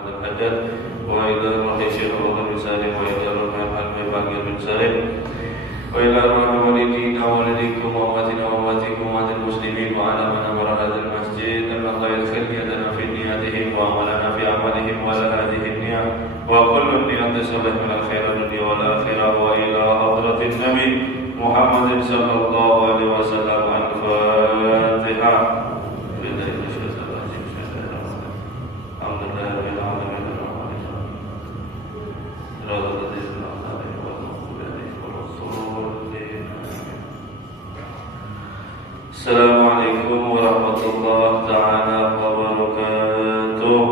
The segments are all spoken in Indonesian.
الحدث وإلى روح الشيخ بن سالم وإلى روح الحاج بن سالم وإلى روح والدينا ووالديكم وأمتنا وأمتكم وأمة المسلمين وعلى من أمر هذا المسجد أن الله يدخل يدنا في نياتهم وعملنا في أعمالهم وعلى هذه النية وكل نية صالح من الخير الدنيا والآخرة وإلى حضرة النبي محمد صلى الله عليه وسلم. الفاتحة. Assalamualaikum warahmatullahi ta'ala wabarakatuh.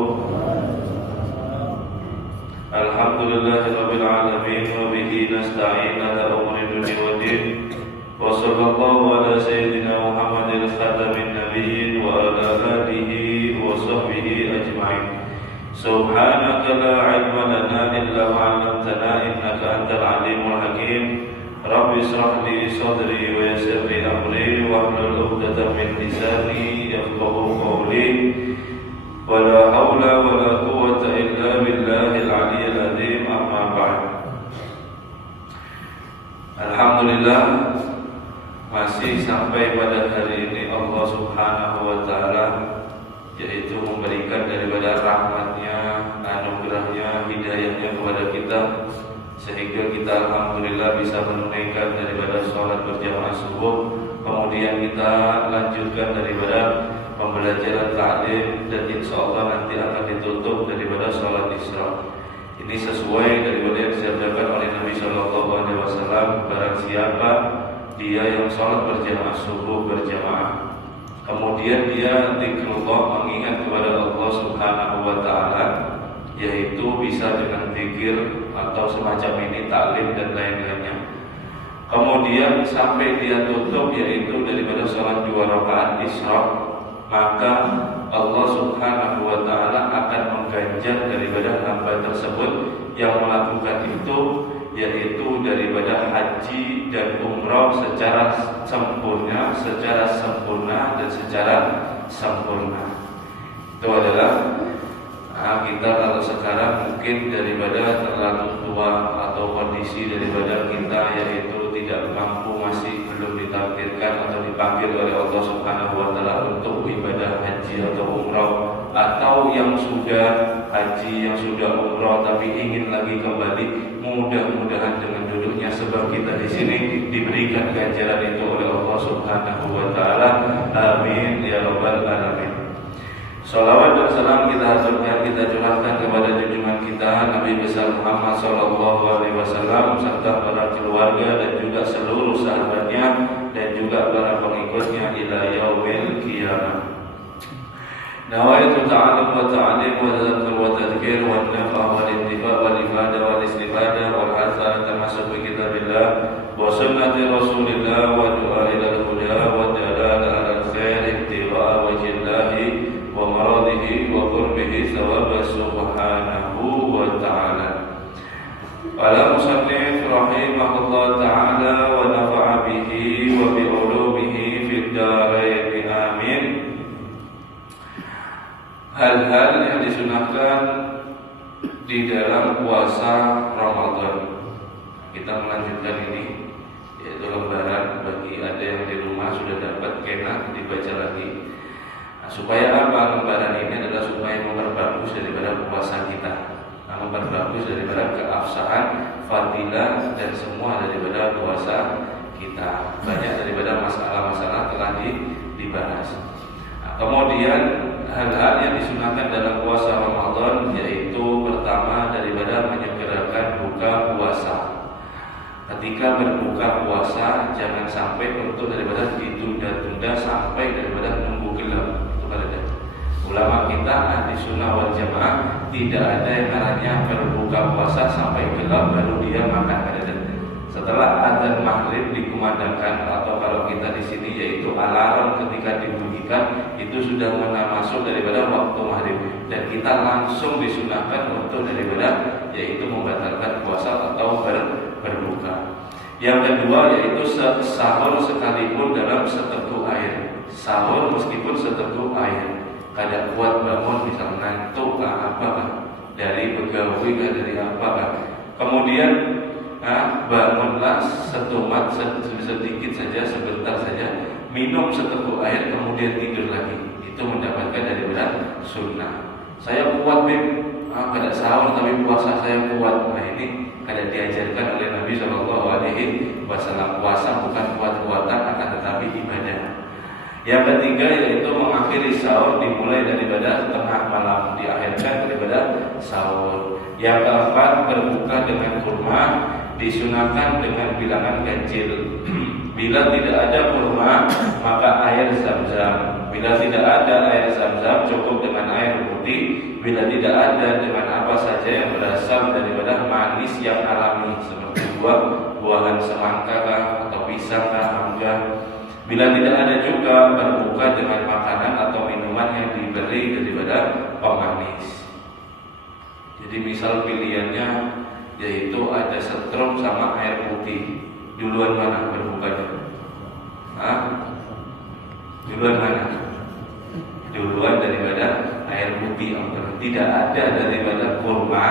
Alhamdulillahirabbil alamin wa bihi nasta'in ala umuri dunya waddin. Wa sallallahu ala sayyidina Muhammadil khatamin nabiyyin wa ala alihi wa sahbihi ajma'in. Subhanaka la ilma lana illa ma 'allamtana innaka antal alimul hakim. Rabbi israh li sadri wa yassir li amri wahlul 'uqdatam min lisani yafqahu qawli. Wala haula wala quwwata illa billahil 'aliyyil 'azim. Amma ba'd. Alhamdulillah, masih sampai pada hari ini Allah Subhanahu wa taala yaitu memberikan daripada rahmatnya, anugerahnya, hidayahnya kepada kita, sehingga kita alhamdulillah bisa menunaikan daripada sholat berjamaah subuh. Kemudian kita lanjutkan daripada pembelajaran ta'lim, dan insya Allah nanti akan ditutup daripada sholat isra. Ini sesuai daripada yang disabdakan oleh Nabi Shallallahu Alaihi Wasallam, barang siapa dia yang sholat berjamaah subuh berjamaah, kemudian dia zikrullah, mengingat kepada Allah Subhanahu wa taala, yaitu bisa dengan zikir atau semacam ini, taklim dan lain-lainnya. Kemudian sampai dia tutup, yaitu daripada sholat 2 rakaat isra, maka Allah Subhanahu wa taala akan mengganjar daripada hamba tersebut yang melakukan itu, yaitu daripada haji dan umrah secara sempurna dan secara sempurna. Itu adalah kita kalau sekarang mungkin daripada terlalu tua atau kondisi daripada kita yaitu tidak mampu, masih belum ditakdirkan atau dipanggil oleh Allah Subhanahu wa taala untuk ibadah haji atau umrah, atau yang sudah haji, yang sudah umrah tapi ingin lagi kembali, mudah-mudahan dengan duduknya sebab kita di sini diberikan ganjaran itu oleh Allah Subhanahu wa taala. Amin ya rabbal alamin. Salawat dan salam kita haturkan, kita curahkan kepada junjungan kita Nabi besar Muhammad sallallahu alaihi wasallam serta para keluarga dan juga seluruh sahabatnya dan juga para pengikutnya ila yaumil qiyamah. Nawaitu ta'allum wa ta'lim wa tadhakkur wa tadhkir wa nafa' wal intifa' wal ifadah wal istifada wal hasan tamasuk bi kitabillah wa sunnati Rasulillah wa du'a ila al-huda wa dalala ala al-khair ibtigha'a wajhillahi wa maradihi wa qurbihi thawaba subhanahu wa ta'ala. Qala musannif rahimahullah ta'ala wa nafa'a bihi wa bi ulumihi fid dharain. Amin. Hal-hal yang disunahkan di dalam puasa Ramadan. Kita melanjutkan ini, yaitu lembaran bagi ada yang di rumah sudah dapat kena dibaca lagi. Supaya apa? Lembaran ini adalah supaya memperbagus daripada puasa kita, memperbagus daripada keabsahan, fadilah dan semua daripada puasa kita. Banyak daripada masalah-masalah telah dibahas. Kemudian hal-hal yang disunahkan dalam puasa Ramadan, yaitu pertama daripada menyegerakan buka puasa. Ketika berbuka puasa jangan sampai untuk daripada ditunda-tunda sampai daripada nunggu gelap. Ulama kita ahli sunnah wal jamaah tidak ada yang namanya berbuka puasa sampai gelap baru dia makan. Setelah adzan maghrib dikumandangkan, atau kalau kita di sini yaitu alarm ketika dibunyikan, itu sudah masuk daripada waktu maghrib dan kita langsung disunahkan untuk daripada yaitu membatalkan puasa atau berbuka. Yang kedua yaitu sahur sekalipun dalam seteguk air. Sahur meskipun seteguk air. Kada kuat bangun misalnya ngantuk apa dari pegawai kah, dari apa kah. Kemudian bangunlah setumat sedikit saja, sebentar saja, minum seteguk air, kemudian tidur lagi. Itu mendapatkan daripada sunnah. Saya kuat kada sahur tapi puasa saya kuat. Nah ini kada diajarkan oleh Nabi Shallallahu Alaihi Wasallam. Puasa bukan kuat-kuatan, akan tetapi ibadah. Yang ketiga yaitu mengakhiri sahur dimulai daripada tengah malam, diakhirkan daripada sahur. Yang keempat, berbuka dengan kurma, disunahkan dengan bilangan ganjil. Bila tidak ada kurma, maka air zam-zam. Bila tidak ada air zam-zam, cukup dengan air putih. Bila tidak ada, dengan apa saja yang berasal daripada manis yang alami, seperti buah-buahan semangka atau pisang mangga. Bila tidak ada juga, berbuka dengan makanan atau minuman yang diberi daripada pemanis. Jadi misal pilihannya yaitu ada setrum sama air putih. Duluan mana berbukanya? Duluan mana? Duluan daripada air putih. Tidak ada daripada kurma,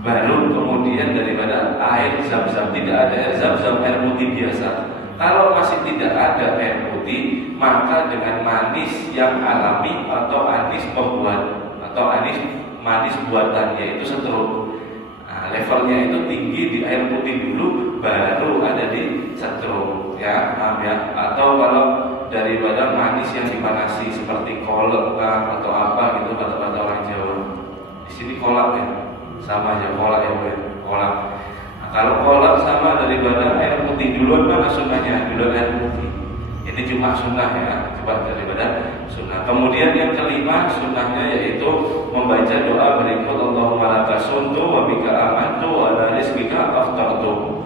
baru kemudian daripada air zam-zam. Tidak ada air zam-zam, air putih biasa. Kalau masih tidak ada air putih, maka dengan manis yang alami atau anis pembuat atau manis buatan, yaitu setrum. Levelnya itu tinggi di air putih dulu, baru ada di setrum, ya. Atau kalau daripada manis yang dipanasi seperti kolak atau apa gitu, kata-kata orang Jawa. Di sini kolak ya, sama aja kolak ya, kolak. Kalau kolak sama daripada air putih, duluan mana sunnahnya? Duluan air putih. Ini cuma sunnah ya, coba daripada sunnah. Kemudian yang kelima sunnahnya yaitu membaca doa berikut: Allahumma laka suntu wa bika amantu wa ala rizqika aftartu.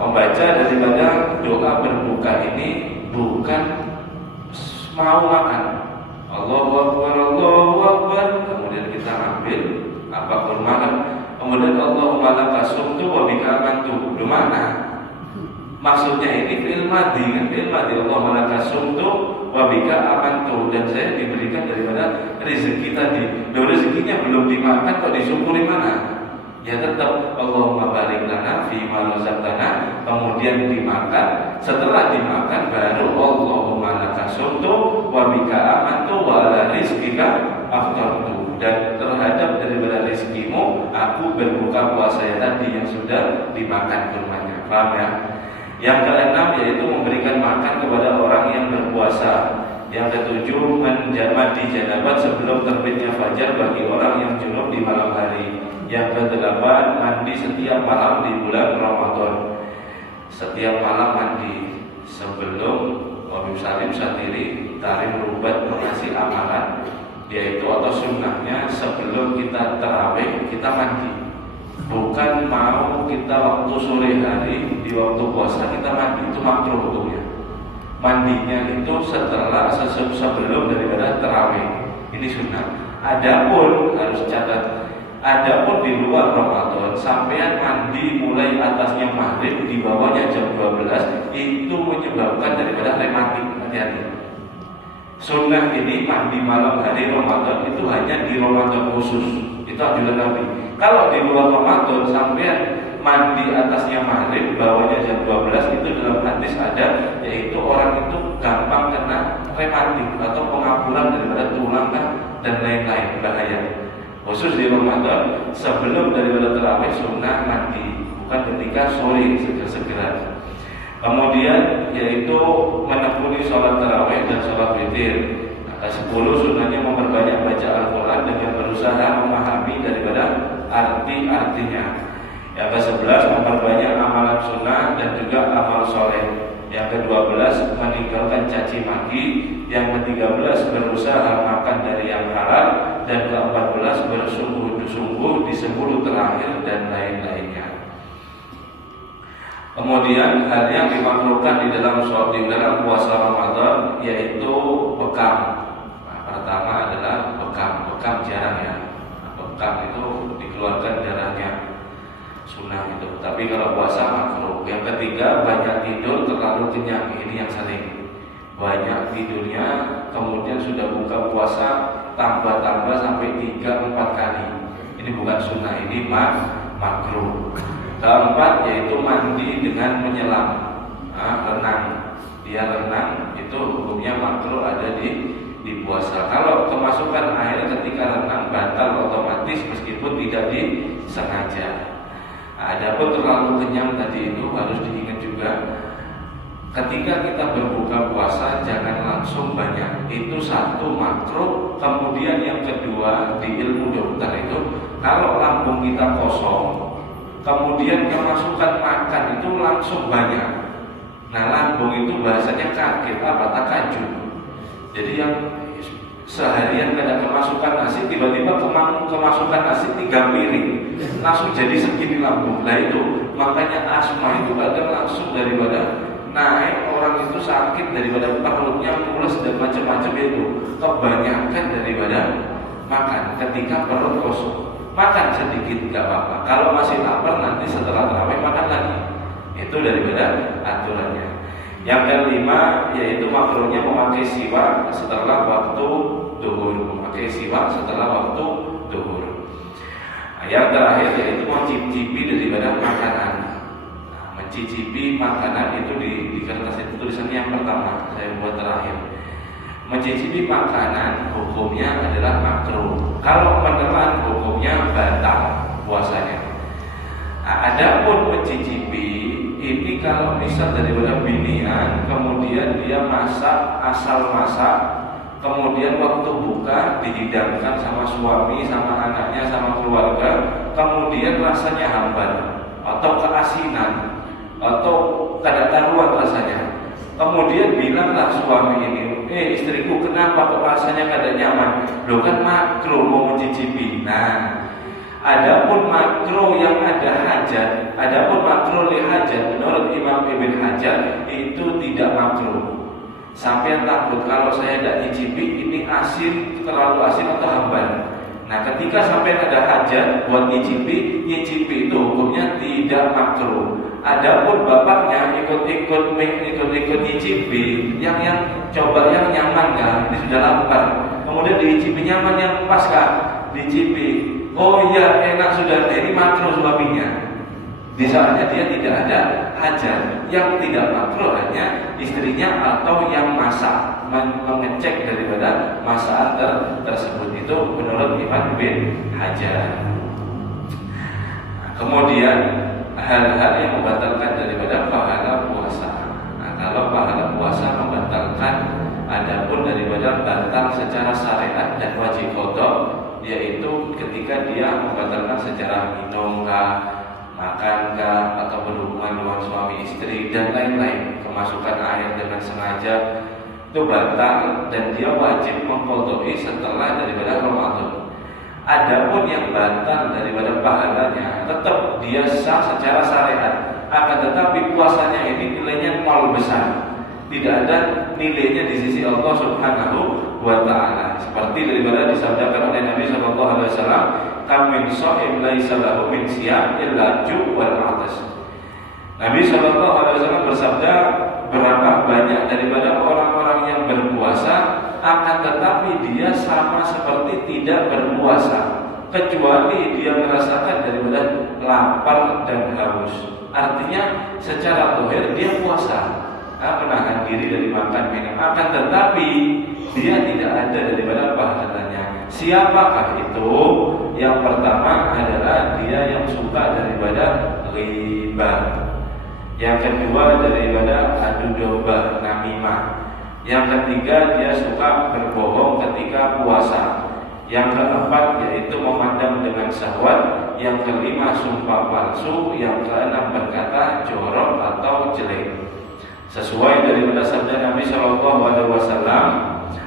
Membaca daripada doa berbuka ini bukan mau makan. Allahu Akbar, Allahu Akbar. Kemudian kita ambil apa kurma, kemudian Allahumma laka sumtu wa bika amantu. Di mana? Maksudnya ini fi'il madhi kan? Fi'il madhi, Allahumma laka sumtu wa bika amantu, dan saya diberikan daripada rezeki tadi. Dan rezekinya belum dimakan kok disyukuri mana? Ya tetap Allahumma barik lana fi ma razaqtana, kemudian dimakan. Setelah dimakan baru Allahumma laka sumtu wa bika amantu wa ala rizqika aftartu, dan terhadap daripada rezekimu aku berbuka puasa tadi yang sudah dimakan kurmanya. Paham ya? Yang keenam yaitu memberikan makan kepada orang yang berpuasa. Yang ketujuh, mandi janabat sebelum terbitnya fajar bagi orang yang junub di malam hari. Yang kedelapan, mandi setiap malam di bulan Ramadan. Setiap malam mandi sebelum Wabi Salim Satiri Tarim Rubat mengasih amalan, yaitu atau sunnahnya sebelum kita tarawih kita mandi. Bukan mau kita waktu sore hari di waktu puasa kita mandi, itu makruh hukumnya. Mandinya itu setelah sebelum daripada tarawih, ini sunnah. Adapun harus catat, adapun di luar Ramadan sampean mandi mulai atasnya maghrib di bawahnya jam 12 itu menyebabkan daripada rematik. Hati-hati. Sunnah ini mandi malam hari Ramadan itu hanya di Ramadan khusus. Itu anjuran Nabi. Kalau di luar Ramadan sampean mandi atasnya maghrib, bawahnya jam 12, itu dalam hadis ada, yaitu orang itu gampang kena rematik atau pengapuran daripada tulang dan lain-lain, bahaya. Khusus di Ramadan sebelum daripada tarawih sunnah mandi, bukan ketika sore segera-segera. Kemudian yaitu menekuni sholat tarawih dan sholat witir. Ke-10 sunnahnya memperbanyak baca Al-Quran dengan berusaha memahami daripada arti-artinya. Yang ke-11 memperbanyak amalan sunnah dan juga amal soleh. Yang ke-12 meninggalkan caci maki. Yang ke-13 berusaha makan dari yang halal. Dan ke-14 bersungguh-sungguh di 10 terakhir dan lain-lainnya. Kemudian hal yang dimakruhkan di dalam puasa Ramadan yaitu bekam. Pertama adalah bekam jarang ya. Bekam itu dikeluarkan darahnya, sunnah itu. Tapi kalau puasa makruh. Yang ketiga, banyak tidur terlalu kenyang. Ini yang sering banyak tidurnya, kemudian sudah buka puasa tambah sampai 3-4 kali. Ini bukan sunnah, ini makruh. Keempat yaitu mandi dengan menyelam, renang. Dia renang itu hukumnya makruh, ada di puasa. Kalau kemasukan air ketika renang batal otomatis meskipun tidak disengaja. Adapun terlalu kenyang tadi itu harus diingat juga. Ketika kita berbuka puasa jangan langsung banyak. Itu satu makruh. Kemudian yang kedua di ilmu dokter itu kalau lambung kita kosong, kemudian kemasukan makan itu langsung banyak. Nah lambung itu bahasanya kaget takajub. Jadi yang seharian ada kemasukan nasi, tiba-tiba kemasukan nasi 3 piring, langsung jadi segini lambung. Nah itu makanya asma itu kadang langsung daripada naik orang itu sakit daripada perutnya mules dan macam-macam itu kebanyakan daripada makan ketika perut kosong. Makan sedikit nggak apa-apa. Kalau masih lapar nanti setelah tarawih makan lagi. Itu daripada aturannya. Yang kelima yaitu makruhnya memakai siwak setelah waktu duhur. Memakai siwak setelah waktu duhur. Nah, yang terakhir yaitu mencicipi daripada makanan. Nah, mencicipi makanan itu di kertas itu tulisannya yang pertama saya buat terakhir. Mencicipi makanan hukumnya adalah makruh. Kalau menelan hukumnya batal puasanya. Nah, adapun mencicipi ini kalau misal daripada binian, kemudian dia masak, asal masak, kemudian waktu buka dihidangkan sama suami, sama anaknya, sama keluarga, kemudian rasanya hambar atau keasinan atau kada karuan rasanya. Kemudian bilanglah suami ini, istriku kenapa kok rasanya kada nyaman? Loh kan makruh mau mencicipi. Nah, adapun makruh yang ada hajat, adapun makruh li hajat menurut Imam Ibn Hajar itu tidak makruh. Sampai takut kalau saya tidak nyicipi ini asin, terlalu asin atau hambar. Nah, ketika sampai ada hajat buat nyicipi itu hukumnya tidak makruh. Adapun bapaknya ikut nyicipi, yang coba yang nyaman kan, ini sudah lapar. Kemudian dicipi nyaman yang pas kan, dicipi. Oh iya enak sudah, ini makruh suaminya. Di saatnya dia tidak ada hajat. Yang tidak makruh hanya istrinya atau yang masak, mengecek daripada masakan tersebut. Itu menurut Imam bin Hajar. Kemudian hal-hal yang membatalkan daripada pahala puasa. Nah, kalau pahala puasa membatalkan, adapun daripada batal secara syariat dan wajib qada, yaitu ketika dia membatalkan secara minumkah, makankah, atau berhubungan dengan suami istri dan lain-lain, kemasukan air dengan sengaja itu batal dan dia wajib mengqadai setelah daripada Ramadan. Adapun yang batal daripada pahalanya tetap dia sah secara syariat, akan tetapi puasanya ini nilainya nol besar, tidak ada nilainya di sisi Allah Subhanahu wa Ta'ala. Seperti daripada disabdakan oleh Nabi Sallallahu Alaihi Wasallam, "Kam min sha'im laisa lahu min siyam illa ju' wal 'atas." Nabi Sallallahu Alaihi Wasallam bersabda, berapa banyak daripada orang-orang yang berpuasa, akan tetapi dia sama seperti tidak berpuasa, kecuali dia merasakan daripada lapar dan haus. Artinya secara zahir dia puasa, menahan diri dari makan minum, akan tetapi dia tidak ada daripada pahalanya. Siapakah itu? Yang pertama adalah dia yang suka daripada riba. Yang kedua daripada adu domba, namimah. Yang ketiga dia suka berbohong ketika puasa. Yang keempat yaitu memandang dengan syahwat. Yang kelima sumpah palsu. Yang keenam berkata jorok atau jelek. Sesuai daripada sabda Nabi Sallallahu Alaihi Wasallam,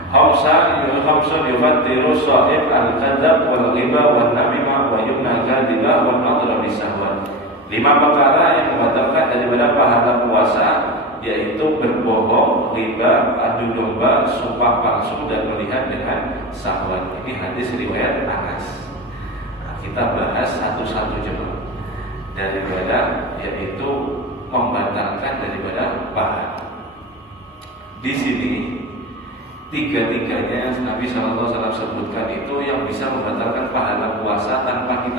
Khamsun yufattiru sha'ib al-kadzab wal ghiba wan namimah wa yumna al-kadhiba wan nadra bisahwat. 5 perkara yang membatalkan daripada pahala puasa, yaitu berbohong, riba, adu domba, sumpah palsu, dan melihat dengan syahwat. Ini hadis riwayat Anas. Nah, kita bahas satu-satu jemaah daripada yaitu membatalkan daripada pahala. Di sini tiga-tiganya Nabi SAW sebutkan itu yang bisa membatalkan pahala puasa tanpa kita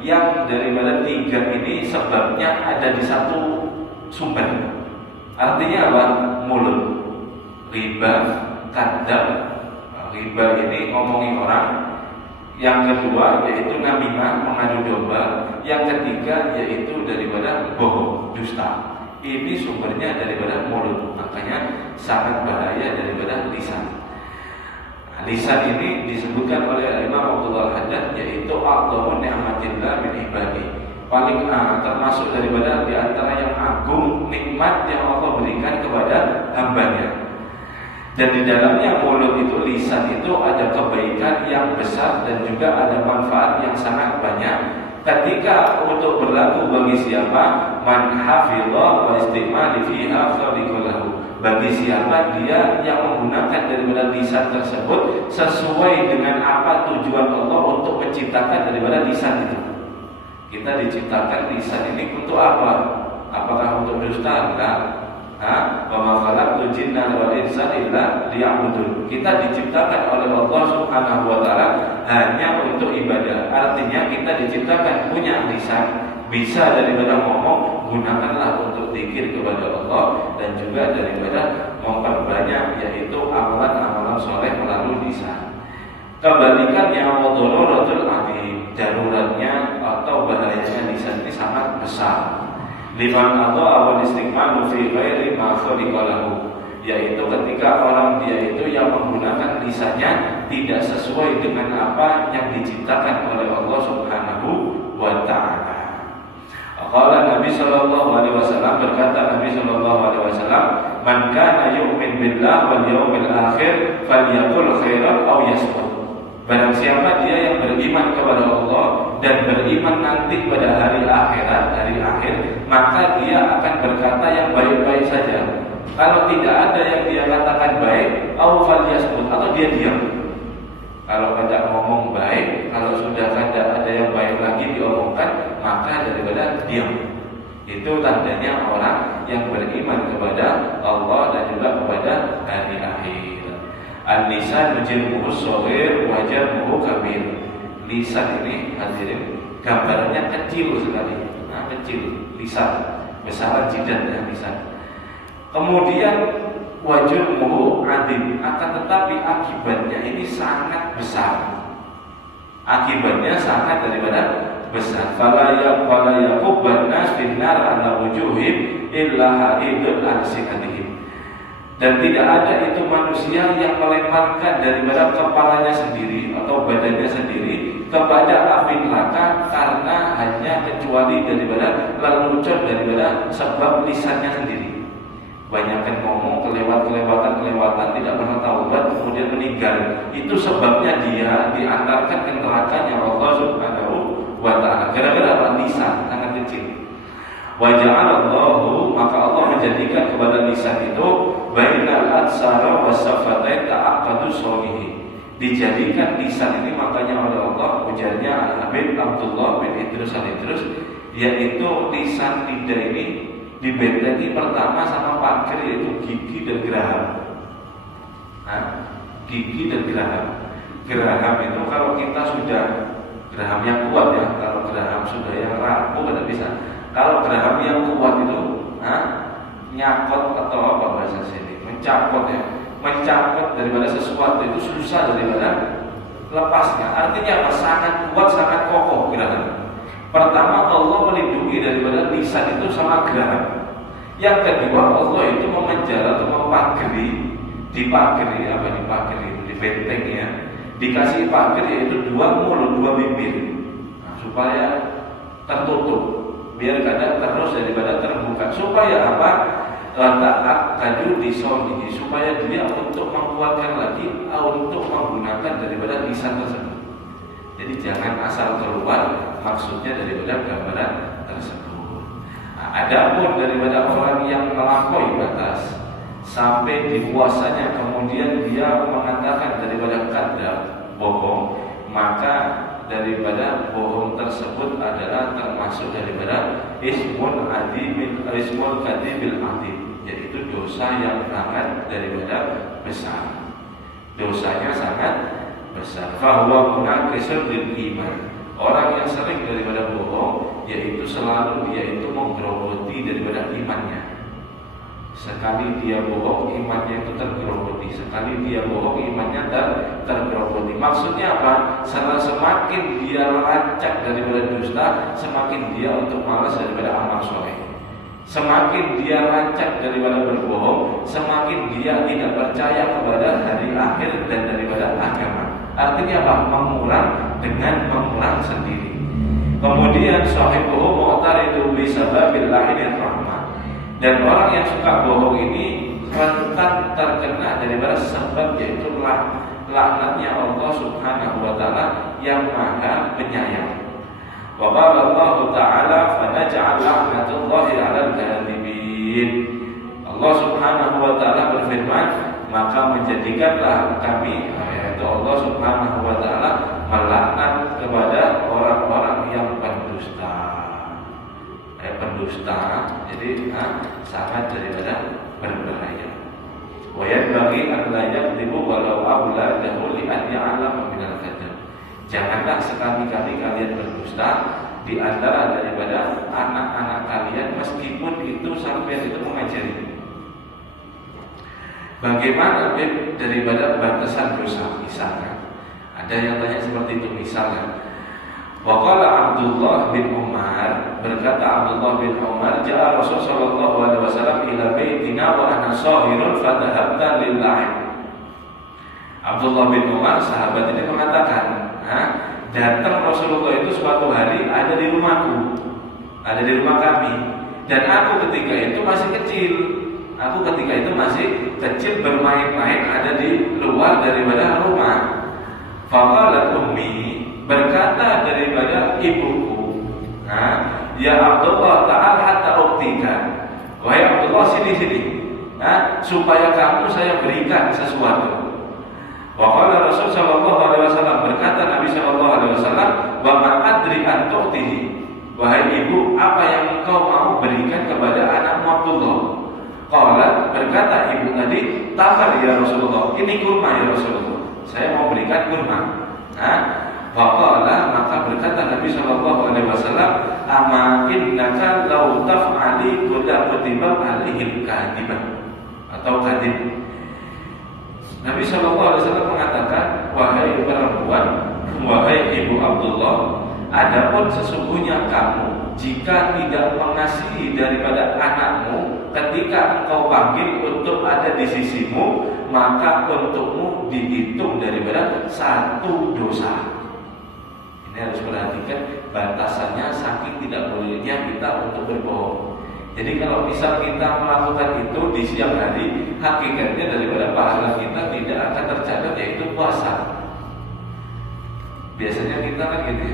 yang daripada 3 ini sebabnya ada di satu sumber. Artinya apa? Mulut, riba, kadzab. Riba ini ngomongin orang. Yang kedua yaitu namimah, mengadu domba. Yang ketiga yaitu daripada bohong, dusta. Ini sumbernya daripada mulut. Makanya sangat bahaya daripada lisan. Lisan ini disebutkan oleh Imam Abdullah Al-Haddad yaitu a'dhamu ni'matillah min ibadi. Paling termasuk daripada di antara yang agung nikmat yang Allah berikan kepada hambanya. Dan di dalamnya mulut itu, lisan itu ada kebaikan yang besar dan juga ada manfaat yang sangat banyak. Ketika untuk berlaku bagi siapa man hafidha wa istimali fiha khaliqulahu, bagi siapa dia yang menggunakan daripada lisan tersebut sesuai dengan apa tujuan Allah untuk menciptakan daripada lisan itu. Kita diciptakan lisan ini untuk apa? Apakah untuk dusta? Enggak. Wa ma khalaqtul jinna wal insa illa liya'budun. Kita diciptakan oleh Allah Subhanahu wa taala hanya untuk ibadah. Artinya kita diciptakan punya lisan, bisa daripada ngomong, gunakanlah untuk zikir kepada Allah dan juga daripada memperbanyak yaitu amalan-amalan soleh melalui lisan. Kebalikannya wadharuratul adzim, daruratnya atau bahayanya lisan ini sangat besar. Liman atau awal istiqmalu fi ghairi ma khaliqalahu, yaitu ketika orang dia itu yang menggunakan lisannya tidak sesuai dengan apa yang diciptakan oleh Allah Subhanahu wa taala. Qala Nabi sallallahu alaihi wasallam, berkata Nabi sallallahu alaihi wasallam, man kana yu'min billah wal yawmil akhir falyaqul khairan aw yasmut. Barang siapa dia yang beriman kepada Allah dan beriman nanti pada hari akhirat, hari akhir, maka dia akan berkata yang baik-baik saja. Kalau tidak ada yang dia katakan baik, aw falyasmut, atau dia diam. Kalau tidak ngomong baik, kalau sudah tidak ada yang baik lagi diomongkan, maka daripada diam. Itu tandanya orang yang beriman kepada Allah dan juga kepada hari akhir. Al-lisan jilmuhu shaghir wa jarmuhu kabir. Lisan ini hadirin gambarnya kecil sekali. Kecil lisan, besaran jidatnya lisan. Kemudian wajurmuhu adim, akan tetapi akibatnya ini sangat besar. Akibatnya sangat daripada besar. Fala yaqubban nas finnar ala wujuhim illa haidul alsinatihim. Dan tidak ada itu manusia yang melemparkan daripada kepalanya sendiri atau badannya sendiri kepada api neraka karena hanya kecuali daripada lelucon daripada sebab lisannya sendiri. Banyakkan ngomong kelewatan tidak pernah taubat kemudian meninggal. Itu sebabnya dia diantarkan ke nerakanya Allah Subhanahu wa taala. Gara-gara lisan sangat kecil. Wa ja'alallahu, maka Allah menjadikan kepada lisan itu bainal atsara wasafatain ta'aqqadu sholihi. Dijadikan lisan ini makanya oleh Allah, ujarnya Al-Habib Abdullah bin Idrus Al-Idrus, yaitu lisan lidah ini dibentengi pertama sama pagar yaitu gigi dan geraham. Gigi dan geraham. Geraham itu kalau kita sudah geraham yang kuat ya, kalau geraham sudah yang rapuh tidak bisa. Kalau geraham yang kuat itu nyakot atau apa bahasa sini, mencakot ya, mencakot daripada sesuatu itu susah daripada lepasnya. Artinya apa? Sangat kuat, sangat kokoh geraham. Pertama Allah melindungi daripada lisan itu sama geraham. Yang kedua Allah itu memenjara atau mempagari, dipagari apa dipagari itu dibentengi ya, dikasih pagar yaitu 2 mulut, 2 bibir, supaya tertutup. Biar kadang terus daripada terbuka. Supaya apa? Taat kadu disolihi, supaya dia untuk menguatkan lagi untuk menggunakan daripada lisan tersebut. Jadi jangan asal keluar maksudnya daripada gambaran tersebut. Adapun daripada orang yang melampaui batas sampai di puasanya kemudian dia mengatakan daripada kadzab, bohong, maka daripada bohong tersebut adalah termasuk daripada ismul kadibil adim, yaitu dosa yang sangat daripada besar. Dosanya sangat besar. Fahuwa munaqisun lil iman. Orang yang sering daripada bohong, yaitu selalu dia itu menggerogoti daripada imannya. Sekali dia bohong, imannya itu tergerogoti. Sekali dia bohong, imannya tergerogoti. Maksudnya apa? Semakin dia lancak daripada dusta, semakin dia untuk malas daripada amal soleh. Semakin dia lancak daripada berbohong, semakin dia tidak percaya kepada hari akhir dan daripada agama. Artinya apa? Mengurang dengan mengurang sendiri. Kemudian sahibuhu mu'taridu bisababil la'inir rahmah. Dan orang yang suka bohong ini rentan terkena daripada sebab yaitu laknatnya Allah Subhanahu wa taala yang Maha Penyayang. Wa qala Allah taala fanaj'al la'natullahi 'alal kadhibin. Allah Subhanahu wa taala berfirman, maka menjadikanlah kami, yaitu Allah Subhanahu wa taala, melaknat kepada orang-orang yang pendusta. Pendusta, jadi sangat daripada berbahaya. Wa yanbaghi an la yakdzibu walau auladahu li an ya'lama minal kadzab. Janganlah sekali-kali kalian berdusta di antara daripada anak-anak kalian, meskipun itu sampai itu mengajari. Bagaimana daripada batasan dosa? Misalnya, ada yang tanya seperti itu. Misalnya, waqala Abdullah bin Umar, berkata Abdullah bin Umar, ja'a Rasul sallallahu alaihi wasallam ila baitina wa ana shahirun fadhahabta lillahi. Abdullah bin Umar, sahabat ini mengatakan, datang Rasulullah itu suatu hari ada di rumahku, ada di rumah kami, dan aku ketika itu masih kecil. Aku ketika itu masih kecil, bermain-main ada di luar daripada rumah. Faqalat ummi, berkata daripada ibuku, ya Abdullah ta'al hatta uktika. Wahai Abdullah, sini, supaya kamu saya berikan sesuatu. Wa qala Rasul sallallahu alaihi wasallam, berkata Nabi sallallahu alaihi wasallam, wa ma adri an tu'tihi. Wahai ibu, apa yang engkau mau berikan kepada anakmu Abdullah? Qala, berkata ibu tadi, tamar ya Rasulullah, ini kurma ya Rasulullah, saya mau berikan kurma. Faqala, maka berkata Nabi sallallahu alaihi wasallam, ama innaka law taf'ali kutiba alaihil kadiban atau kadib. Nabi sallallahu alaihi wasallam mengatakan, wahai perempuan, wahai ibu Abdullah, adapun sesungguhnya kamu jika tidak mengasihi daripada anakmu ketika engkau panggil untuk ada di sisimu, maka untukmu dihitung daripada satu dosa. Ini harus perhatikan batasannya, saking tidak bolehnya kita untuk berbohong. Jadi kalau misal kita melakukan itu di siang hari, hakikatnya daripada pahala kita tidak akan tercatat, yaitu puasa. Biasanya kita kan gini,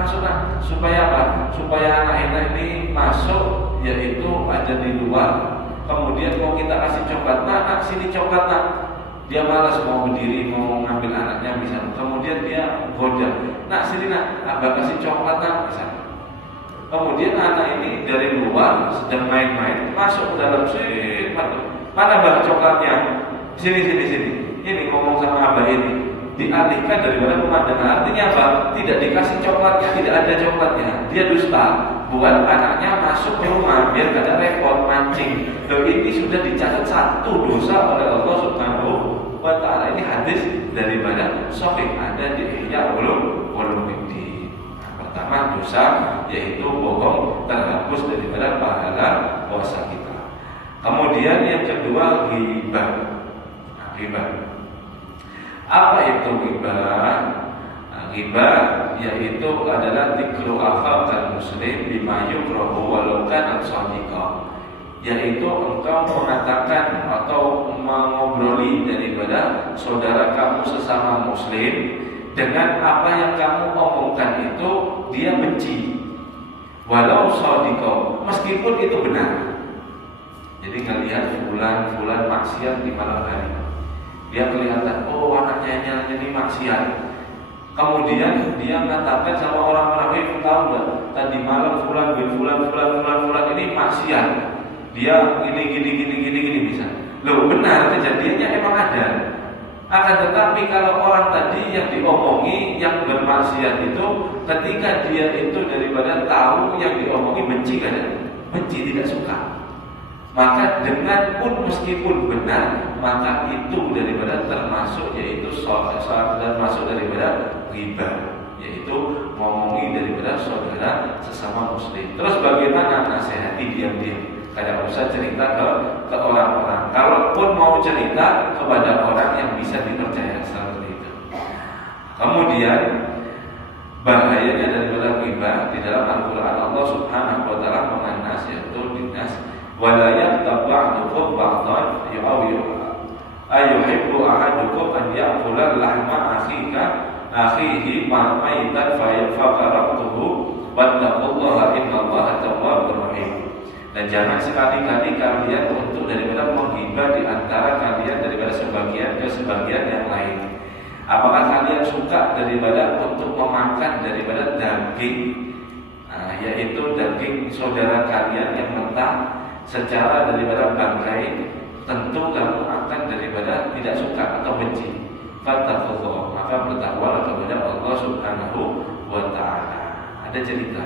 masuk supaya apa? Supaya anak ini masuk, yaitu ada di luar. Kemudian mau kita kasih coklat, nak sini coklat nak. Dia malas mau berdiri, mau ngambil anaknya misalnya. Kemudian dia goda, nak sini nak, abang kasih coklat nak misalnya. Kemudian anak ini dari luar sedang main-main, masuk ke dalam, sini, mana bang coklatnya? Sini. Ini ngomong sama abah ini. Dialihkan daripada pemandangan. Artinya apa? Tidak dikasih coklatnya, tidak ada coklatnya. Dia dusta. Buat anaknya masuk ke rumah biar gak ada repot mancing. Loh, ini sudah dicatat satu dosa oleh Allah Subhanahu wa taala. Ini hadis daripada Sahih, ada di Ihya Ulumuddin. Pertama dosa, yaitu bohong, terhapus daripada pahala puasa kita. Kemudian yang kedua, ghibah. Ghibah. Apa itu ghibah? Ghibah yaitu adalah dzikru akhal muslim bima yukrahu walau kana shadiqa. Yaitu engkau mengatakan atau mengobroli daripada saudara kamu sesama muslim dengan apa yang kamu omongkan itu dia benci. Walau shadiqa, meskipun itu benar. Jadi kalian fulan maksiat di malam hari. Dia kelihatan, oh anaknya ini maksiat. Kemudian dia mengatakan sama orang-orang, tahu nggak? Tadi malam fulan ini maksiat. Dia gini bisa. Loh benar, kejadiannya emang ada. Akan tetapi kalau orang tadi yang diomongi, yang bermaksiat itu, ketika dia itu daripada tahu yang diomongi benci kan? Benci, tidak suka. Maka dengan pun meskipun benar, maka itu daripada termasuk yaitu termasuk daripada ghibah, yaitu ngomongi daripada saudara sesama muslim. Terus bagaimana nasihati diam-diam? Kada usah cerita ke orang-orang. Kalaupun mau cerita kepada orang yang bisa dipercaya seperti itu. Kemudian bahayanya daripada ghibah di dalam Al-Qur'an, Allah Subhanahu wa taala menasihatu dinas wala yattabi'ukum ba'dan ayuhibbu ahadukum an ya'kula lahma akhihi maitan faqaratuhu wattaqullaha innallaha tawwabur rahim. Dan jangan sekali-kali kalian untuk daripada menghibah di antara kalian daripada sebagian ke sebagian yang lain. Apakah kalian suka daripada untuk memakan daripada daging, yaitu daging saudara kalian yang mentah secara daripada bangkai? Tentu kamu akan daripada tidak suka atau benci. Fattaqullah, maka bertakwalah kepada Allah Subhanahu wa taala. Ada cerita.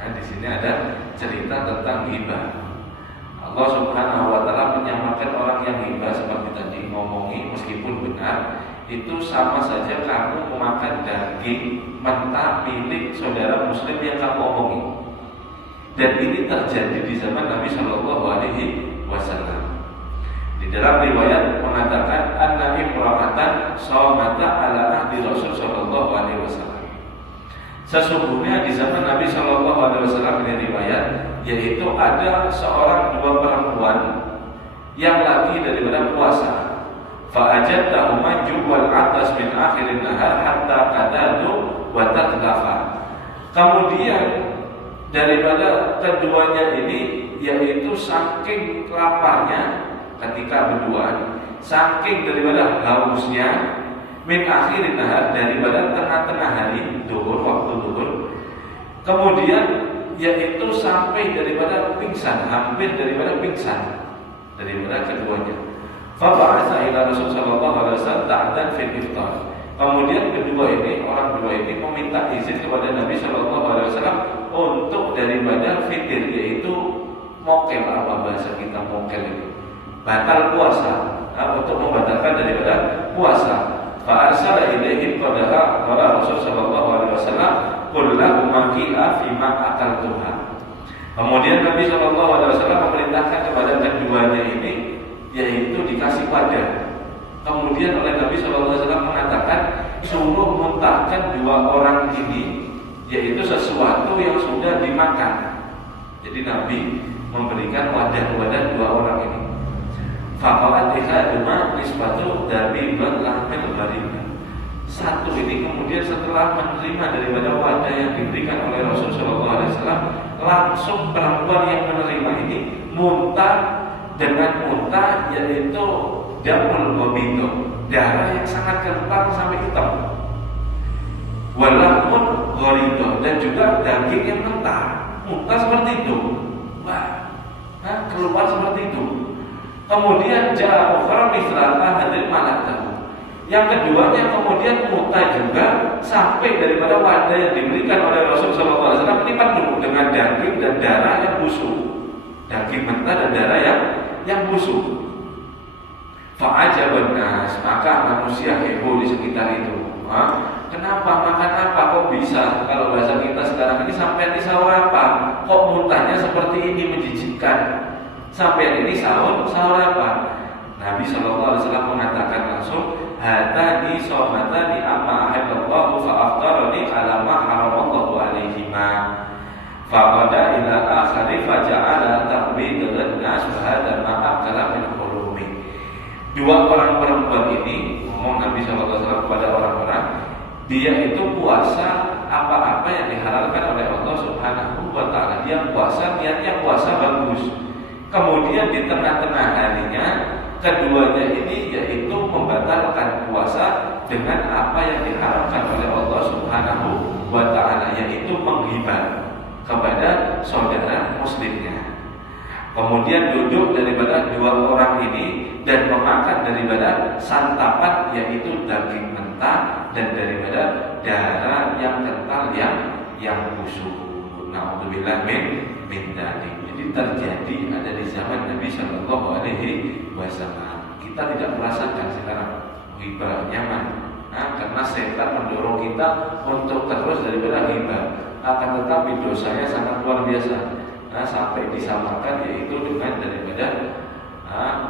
Nah, di sini ada cerita tentang ghibah. Allah Subhanahu wa taala menyamakan orang yang ghibah seperti tadi, ngomongi meskipun benar, itu sama saja kamu memakan daging mentah milik saudara muslim yang kamu omongi. Dan ini terjadi di zaman Nabi Shallallahu alaihi wasallam. Di dalam riwayat mengatakan anna imra'atan shawmata ala ahdi Rasul Shallallahu alaihi wasallam. Sesungguhnya di zaman Nabi Shallallahu alaihi wasallam ini riwayat, yaitu ada dua perempuan yang lagi daripada puasa. Fa'ajadahuma juwal atas min akhirin nahar hatta kadadu wa tatlafa. Kemudian daripada keduanya ini, yaitu saking laparnya ketika berduaan, saking daripada hausnya, min akhirin nahar, daripada tengah-tengah hari duhur, waktu duhur, kemudian yaitu sampai daripada pingsan, hampir daripada pingsan daripada keduanya. Faba'atha ila Rasul sallallahu alaihi wasallam ta'dan fil iftar. Kemudian orang dua ini meminta izin kepada Nabi sallallahu alaihi wasallam untuk daripada fitir, yaitu mokel, apa bahasa kita mokel itu, batal puasa, untuk membatalkan daripada puasa. Fa'arsala ilaihim qadara qala Rasul sallallahu alaihi wasallam kullu maqi'a fi ma akaltuha. Kemudian Nabi sallallahu alaihi wasallam memerintahkan kepada keduanya ini, yaitu dikasih wadah. Kemudian oleh Nabi sallallahu alaihi wasallam mengatakan suruh muntahkan dua orang ini, yaitu sesuatu yang sudah dimakan. Jadi Nabi memberikan wadah-wadah dua orang ini. Faqalat ihaduma nisbatu dabiban lahmil gharib. Satu ini kemudian setelah menerima daripada wadah yang diberikan oleh Rasul sallallahu alaihi wasallam, langsung perempuan yang menerima ini muntah dengan muntah, yaitu damul ghabito, darah yang sangat kental sampai hitam. Walahmun gharito, dan juga daging yang mentah, muntah seperti itu. Wah, keluar seperti itu. Kemudian ja'a ukhra mithlaha hadir malatahu. Yang keduanya kemudian muntah juga sampai daripada wadah yang diberikan oleh Rasul sallallahu alaihi wasallam ini penuh dengan daging dan darah yang busuk. Daging mentah dan darah yang busuk. Fa'ajaban nas, maka manusia heboh di sekitar itu. Kenapa, makan apa, kok bisa? Kalau bahasa kita sekarang ini sampai di sahur apa? Kok muntahnya seperti ini, menjijikkan? Sampai ini sahur apa? Nabi sallallahu alaihi wasallam mengatakan langsung, hatani shawmatani amma ahabballahu fa'aftarani ala ma haramallahu alaihima. Faqada ila akhari faja'ala taqbidan nas wa hadha ma akala min qulumi. Dua orang perempuan ini, ngomong Nabi sallallahu alaihi wasallam kepada orang-orang, dia itu puasa apa-apa yang dihalalkan oleh Allah Subhanahu wa taala. Dia puasa, niatnya puasa bagus. Kemudian di tengah-tengah harinya, keduanya ini yaitu membatalkan puasa dengan apa yang diharamkan oleh Allah Subhanahu wa taala, yaitu menghibah kepada saudara muslimnya. Kemudian duduk daripada dua orang ini dan memakan daripada santapan, yaitu daging mentah dan daripada darah yang kental yang busuk. Na'udzubillah min dzalik. Jadi terjadi ada di zaman Nabi Shallallahu Alaihi Wasallam. Kita tidak merasakan sekarang ghibah nyaman, karena setan mendorong kita untuk terus daripada ghibah. Akan tetapi dosanya sangat luar biasa. Sampai disamakan yaitu dengan daripada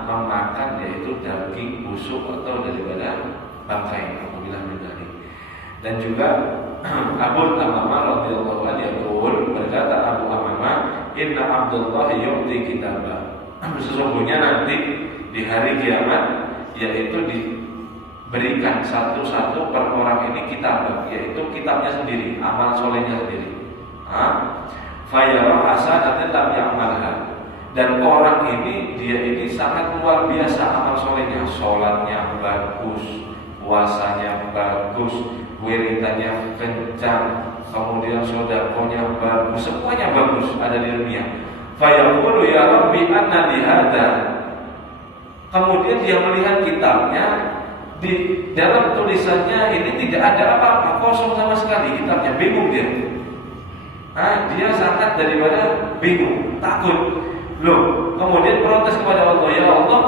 memakan yaitu daging busuk atau daripada bangkai. Alhamdulillah min dzalik. Dan juga Abu Amamah radhiyallahu anhu berkata, Abu Amamah, inna Abdullah yu'ti kitabah. Sesungguhnya nanti di hari kiamat yaitu diberikan satu-satu per orang ini kitab, yaitu kitabnya sendiri, amal solehnya sendiri. Fayarah hasanatan lam ya'malha. Dan orang ini dia ini sangat luar biasa amal solehnya, sholatnya bagus, puasanya bagus, wiridannya kencang, kemudian sedekahnya bagus, semuanya bagus ada di dunia. Fayaqulu ya Rabbi anna li hadza. Kemudian dia melihat kitabnya, di dalam tulisannya ini tidak ada apa-apa, kosong sama sekali kitabnya, bingung dia. Dia sangat daripada bingung, takut. Loh, kemudian protes kepada Allah, ya Allah,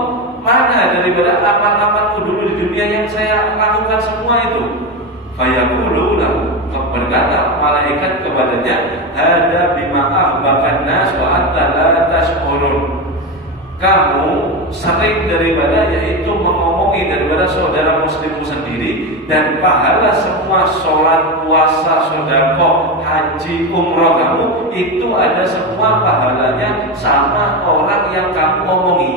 mana daripada amal-amalku dulu di dunia yang saya lakukan semua itu? Fayaqulu berkata malaikat kepadanya, hada bima ahbakan nas wa anta la tash'urun. Kamu sering daripada yaitu mengomongi daripada saudara muslimmu sendiri, dan pahala semua sholat, puasa, sedekah, haji, umroh kamu itu ada semua pahalanya sama orang yang kamu omongi.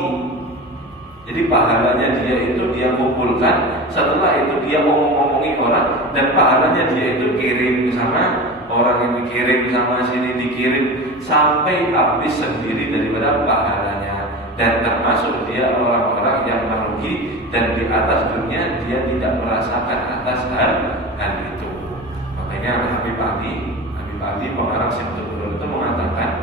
Jadi pahalanya dia itu dia kumpulkan, setelah itu dia ngomong-ngomongi orang, dan pahalanya dia itu kirim sama orang yang dikirim, sama sini dikirim, sampai habis sendiri daripada pahalanya. Dan termasuk dia orang-orang yang merugi, dan di atas dunia dia tidak merasakan atas hal itu. Makanya Habib Ali pengarang Simtul Nurul itu mengatakan,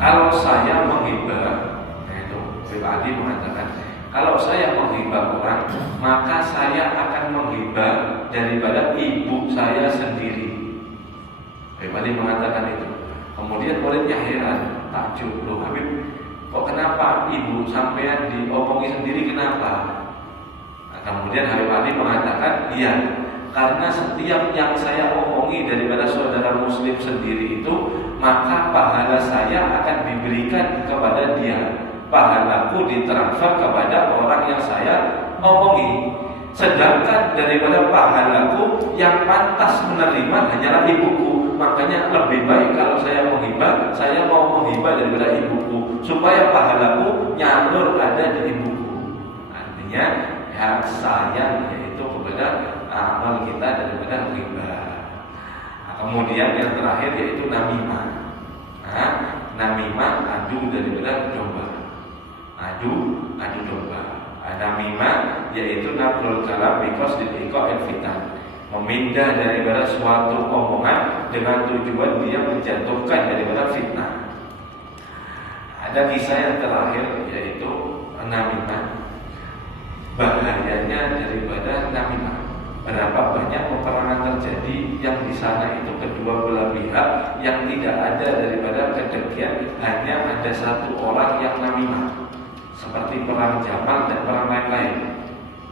kalau saya menghibah, Habib Ali mengatakan, kalau saya menghibah orang, maka saya akan menghibah daripada ibu saya sendiri. Habib Ali mengatakan itu. Kemudian muridnya heran, takjub, loh Habib, kok kenapa ibu sampean diomongi sendiri, kenapa? Kemudian Habib Ali mengatakan, iya, karena setiap yang saya omongi daripada saudara muslim sendiri itu, maka pahala saya akan diberikan kepada dia. Pahalaku ditransfer kepada orang yang saya omongi. Sedangkan daripada pahalaku yang pantas menerima hanyalah ibuku. Makanya lebih baik kalau saya menghibah, saya mau menghibah daripada ibuku, supaya pahalaku nyalur ada di ibuku. Artinya hak sayang yaitu kepada amal kita daripada menghibah. Kemudian yang terakhir yaitu namimah. Namimah adu daripada domba. Adu domba. Namimah yaitu naqlul kalam biqasdil iqa'il fitan. Memindah daripada suatu omongan dengan tujuan dia menjatuhkan daripada fitnah. Ada kisah yang terakhir yaitu namimah. Bahayanya daripada namimah. Berapa banyak peperangan terjadi yang di sana itu kedua belah pihak yang tidak ada daripada kedengkian, hanya ada satu orang yang namimah. Seperti perang Jamal dan perang lain-lain.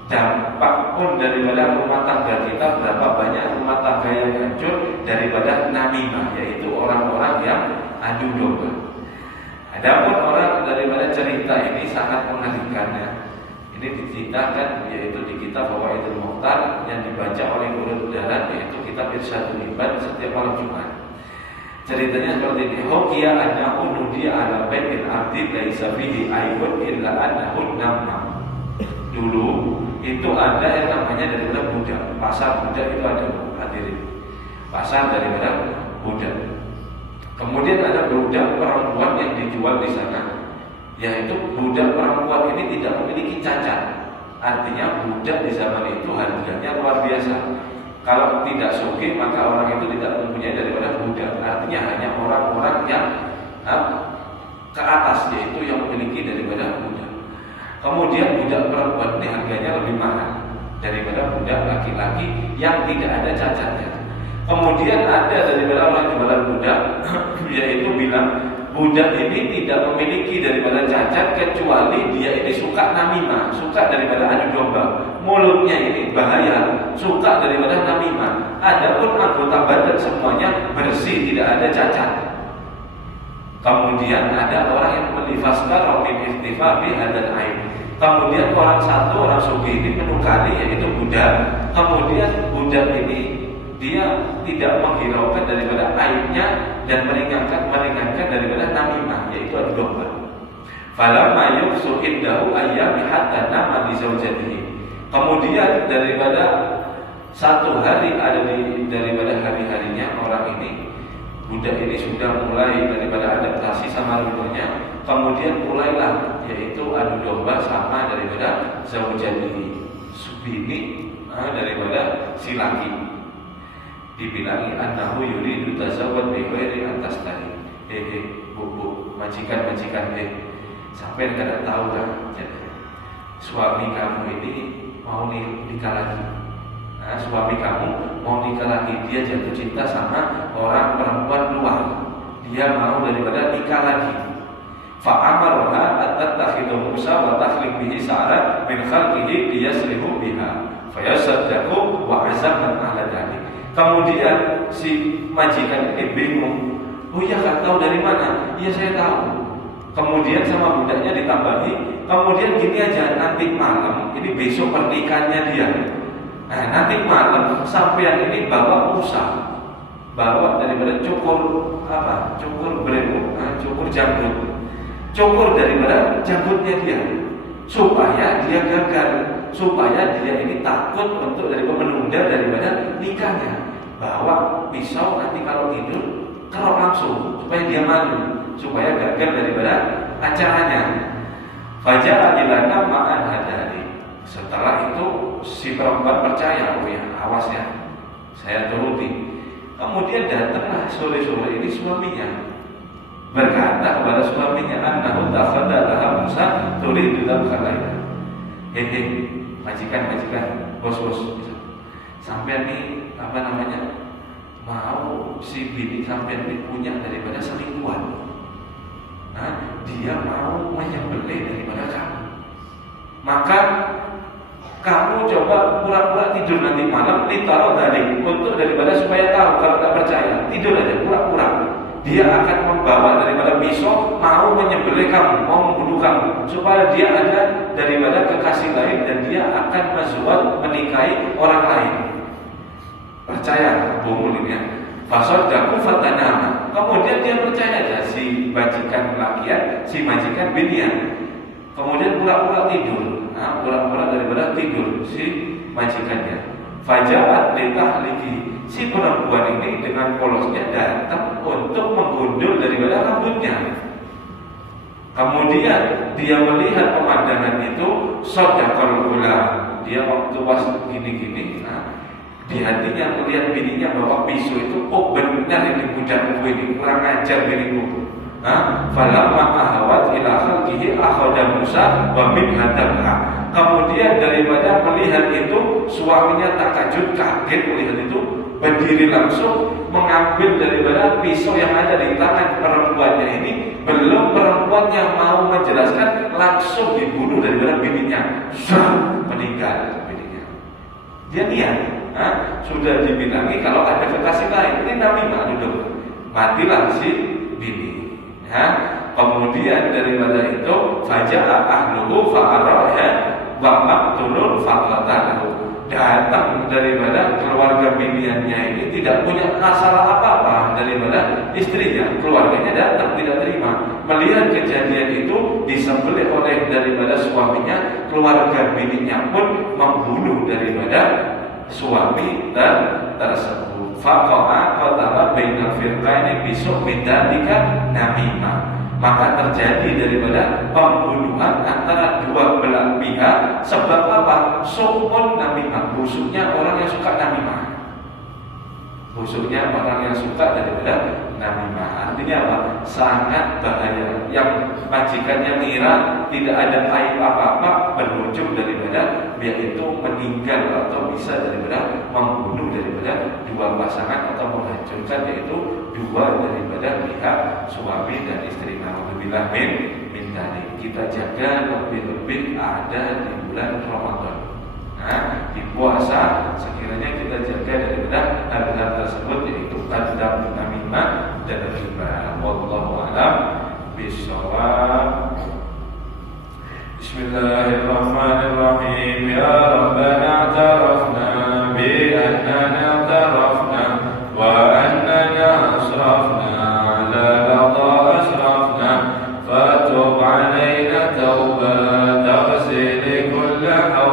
Dampak pun daripada rumah tangga kita, berapa banyak rumah tangga yang hancur daripada namimah, yaitu orang-orang yang adu domba. Adapun orang daripada cerita ini sangat mengerikan ya. Ini diceritakan yaitu di kitab Fawaidul Mukhtar yang dibaca oleh Guru Darat, yaitu kitab Irsyadul Ibad setiap malam Jumat. Ceritanya seperti ini. Hokia annahu nudiya ala baitil abdi laisa fihi aibun illa annahu namma. Dulu itu ada yang namanya daripada budak. Pasar budak itu ada, hadirin. Pasar daripada budak. Kemudian ada budak perempuan yang dijual di sana. Yaitu budak perempuan ini tidak memiliki cacat. Artinya budak di zaman itu harganya luar biasa. Kalau tidak sugih maka orang itu tidak mempunyai daripada budak. Artinya hanya orang-orang yang ke atas, yaitu yang memiliki daripada budak. Kemudian budak perempuan ini harganya lebih mahal daripada budak laki-laki yang tidak ada cacatnya. Kemudian ada daripada orang jualan budak yaitu bilang budak ini tidak memiliki daripada cacat kecuali dia ini suka namimah, suka daripada adu domba. Mulutnya ini bahaya, suka daripada namimah. Adapun anggota badan semuanya bersih, tidak ada cacat. Kemudian ada orang yang melifaskan robin istifa bi hadan aib. Kemudian orang sugih ini menukari, yaitu budak. Kemudian budak ini dia tidak menghiraukan daripada aibnya dan meringankan daripada namimah, yaitu adu domba. Falamma yufsu indahu ayyami hatta nama li zaujatihi. Kemudian daripada satu hari ada daripada hari-harinya orang ini, budak ini sudah mulai daripada adaptasi sama ibunya. Kemudian mulailah yaitu adu domba sama daripada zaujatihi, bini daripada si laki. Dibilangi annahu yuridu tazawwaj bi ghairi an tastari. Bu, majikan sampai kada tahu kan, suami kamu ini mau nikah lagi. Suami kamu mau nikah lagi, dia jatuh cinta sama orang perempuan luar, dia mau daripada nikah lagi. Fa'amarha at-tattakhidu Musa wa takhliq bihi Sa'ra min khalqihi liyasrihu biha fayasaddaqu wa azaman ala dhalik. Kemudian si majikan ini bingung. Oh iya, kan tahu dari mana? Iya, saya tahu. Kemudian sama budaknya ditambahi. Kemudian gini aja, nanti malam ini besok pernikahannya dia. Nah, nanti malam sampean ini bawa Musa, bawa daripada cukur bremo, cukur janggut. Cukur daripada janggutnya dia, supaya dia gagal, supaya dia ini takut untuk menunda daripada nikahnya. Bawa pisau nanti kalau tidur kerok langsung, supaya dia malu, supaya gagal daripada acaranya. Fajar ilana ma'an hadari. Setelah itu si perempuan percaya, oh ya, awas ya, saya turuti. Kemudian datanglah sore-sore ini suaminya, berkata kepada suaminya, annahu takhaddaha Musa turidu dzalika. Majikan, bos, sampean nih mau si bini sampean ini punya daripada selingkuhan. Dia mau menyembelih daripada kamu. Maka kamu coba pura-pura tidur nanti malam, ditaruh dalik untuk daripada supaya tahu. Kalau tak percaya, tidur aja pura-pura. Dia akan membawa daripada pisau, mau menyembelih kamu, mau membunuh kamu, supaya dia ada daripada kekasih lain dan dia akan menikahi orang lain. Percaya, bumulnya. Fasaddaku fatanama. Kemudian dia percaya aja si majikan lakian, si majikan binian. Kemudian pura-pura tidur, pura-pura daripada tidur si majikannya. Fajaat litahliki. Si perempuan ini dengan polosnya datang untuk menggundul daripada rambutnya. Kemudian dia melihat pemandangan itu, sodaqal ula. Dia waktu pas gini-gini, di hatinya melihat bininya bawa pisau itu, oh benar ini budakku ini, kurang ajar biniku. Falamma ahawat ila khalqihi akhadha Musa wa min hadamha. Kemudian daripada melihat itu, suaminya terkejut, kaget melihat itu, berdiri langsung mengambil daripada pisau yang ada di tangan perempuannya ini. Belum perempuan yang mau menjelaskan, langsung dibunuh daripada bininya. Meninggal bininya. Dia niat, sudah dibilangi kalau ada kekasih lain, ini namimah dulu, matilah si bini. Kemudian daripada itu, faja'a ahluhu fa'araha wa maqtulun faqatalahu. Datang daripada keluarga biniannya ini tidak punya masalah apa-apa daripada istrinya. Keluarganya datang tidak terima. Melihat kejadian itu disembelih oleh daripada suaminya, keluarga bininya pun membunuh daripada suami tersebut. Faqa'a qatala bainal firqaini bisuk bidalika namimah. Maka terjadi daripada pembunuhan antara dua belah pihak. Sebab apa? Sukun namimah, busuknya orang yang suka namimah. Busuknya orang yang suka daripada namimah. Artinya apa? Sangat bahaya. Yang majikannya ngira tidak ada aib apa-apa, berujung daripada dia itu meninggal atau bisa daripada membunuh daripada dua pasangan atau menghancurkan yaitu dua daripada pihak suami dan istri. Alhamdulillah min dari kita jaga lebih-lebih ada di bulan Ramadan. Nah, di puasa sekiranya kita jaga daripada hal-hal tersebut yaitu kadzdzab, namimah dan riba. Wallahu a'lam bishawab. Bismillahirrahmanirrahim. Ya Rabbana tarafna bi annana tarafna wa annana asrafna ala lada asrafna fatub alaina tawbah taghsil kull hawa